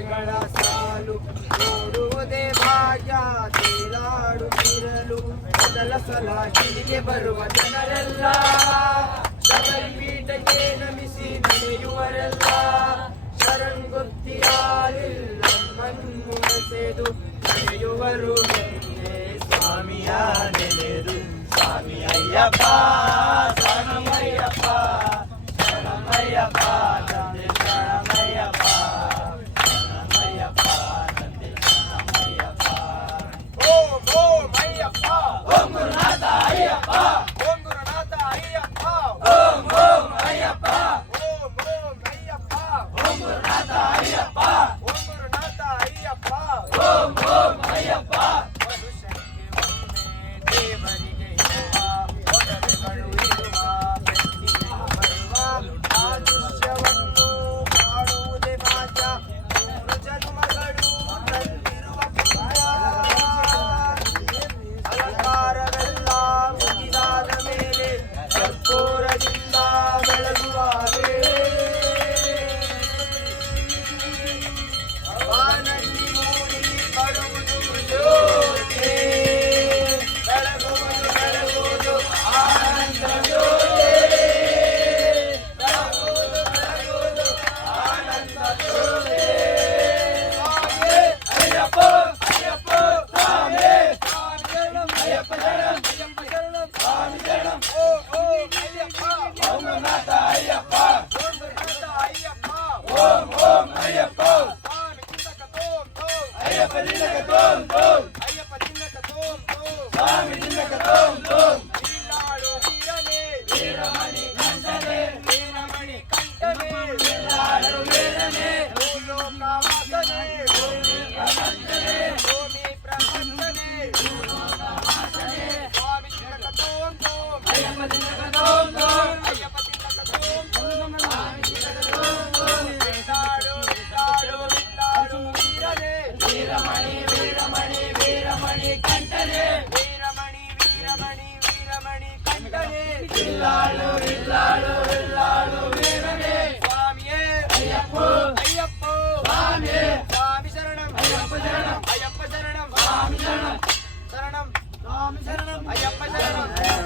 ಗೆರೆಗಳ ಸಾಲು ನೋಡುವುದೇ ಭಾಗ್ಯ ತೇಲಾಡುತ್ತಿರಲು ಮೊದಲ ಸಲ ಹೀಗೆ ಬರುವ ಜನರೆಲ್ಲ ಶಬರಿಪೀಠಕ್ಕೆ ನಮಿಸಿ ನಡೆಯುವರೆಲ್ಲ ಶರಣ್ ಗೊತ್ತಿಯಾಲಿಲ್ಲಮ್ಮನ್ನು ಎಸೆದು ನಡೆಯುವರು ಸ್ವಾಮಿಯ ನೆನೆದು ಸ್ವಾಮಿ ಅಯ್ಯಪ್ಪ ಶರಣಮಯ್ಯಪ್ಪ ಶರಣಮಯ್ಯಪ್ಪ ತಂದೆ ಶರಣಮಯ್ಯಪ್ಪ ಶರಣಮಯ್ಯಪ್ಪ ತಂದೆ ಶರಣಮಯ್ಯಪ್ಪ ಓಂ ಓಂ ಅಯ್ಯಪ್ಪ ಓಂ ಗುರುನಾಥ ಅಯ್ಯಪ್ಪ ಓಂ ಗುರುನಾಥ ಅಯ್ಯಪ್ಪ ಓಂ ಓಂ ಅಯ್ಯಪ್ಪ ಓಂ ಓಂ ಅಯ್ಯಪ್ಪ ಓಂ ಗುರುನಾಥ ಅಯ್ಯಪ್ಪ ಓಂ ಗುರುನಾಥ ಅಯ್ಯಪ್ಪ ಓಂ ಓಂ ಅಯ್ಯಪ್ಪ ದೇವರಿಗೆ ಇರುವ ಒಡವೆಗಳು ಇರುವ ಬೆಳ್ಳಿಗೆ ಬರುವ ಆ ದೃಶ್ಯವನ್ನು ಕಾಣುವುದೇ ಮಾತ್ರ ಮೂರು ಜನ್ಮಗಳು ತಂದಿರುವ ಪುಣ್ಯ ಅಲಂಕಾರವೆಲ್ಲ ಮುಗಿದಾದ ಮೇಲೆ ಕರ್ಪೂರದಿಂದ ಬೆಳಗುವ ಬಾನಲ್ಲಿ ಮೂಡಿ ಬರುವುದು ಜ್ಯೋತಿ ಬೆಳಗುವುದು ಬೆಳಗುವುದು ಆನಂದ ಜ್ಯೋತಿ ಬೆಳಗುವುದು ಬೆಳಗುವುದು ಆನಂದ ಜ್ಯೋತಿ ಸ್ವಾಮಿ ಅಯ್ಯಪ್ಪ ಅಯ್ಯಪ್ಪ ಸ್ವಾಮಿ ಅಯ್ಯಪ್ಪ ಶರಣಂ ಅಯ್ಯಪ್ಪ ಶರಣಂ ಸ್ವಾಮಿ ಶರಣಂ ಓಂ ಓಂ ಅಯ್ಯಪ್ಪ ಓಂ ಗುರುನಾಥ ಅಯ್ಯಪ್ಪ ಓಂ ಗುರುನಾಥ ಅಯ್ಯಪ್ಪ ಓಂ ಓಂ ಅಯ್ಯಪ್ಪ ಸ್ವಾಮಿ ಚಿನ್ನಕ ತೋಂ ತೋಂ ಅಯ್ಯಪ್ಪ ಚಿನ್ನಕ ತೋಂ ತೋಂ ಅಯ್ಯಪ್ಪ ಚಿನ್ನಕ ತೋಂ ತೋಂ ಸ್ವಾಮಿ ಚಿನ್ನಕ ತೋಂ ತೋಂ ವೀರಾಳು ವೀರನೇ ವೀರಮಣಿ ಕಂಠನೇ ವೀರಮಣಿ ಕಂಠನೇ ವೀರಾಳು ವೀರನೇ ಭೂಲೋಕ ವಾಸನೇ ಭೂಮಿ ಪ್ರಪಂಚನೇ ಭೂಮಿ ಪ್ರಪಂಚನೇ ಭೂಲೋಕ ವಾಸನೇ ಸ್ವಾಮಿ ಚಿನ್ನಕ ತೋಂ ತೋಂ ಅಯ್ಯಪ್ಪ ಚಿನ್ನಕ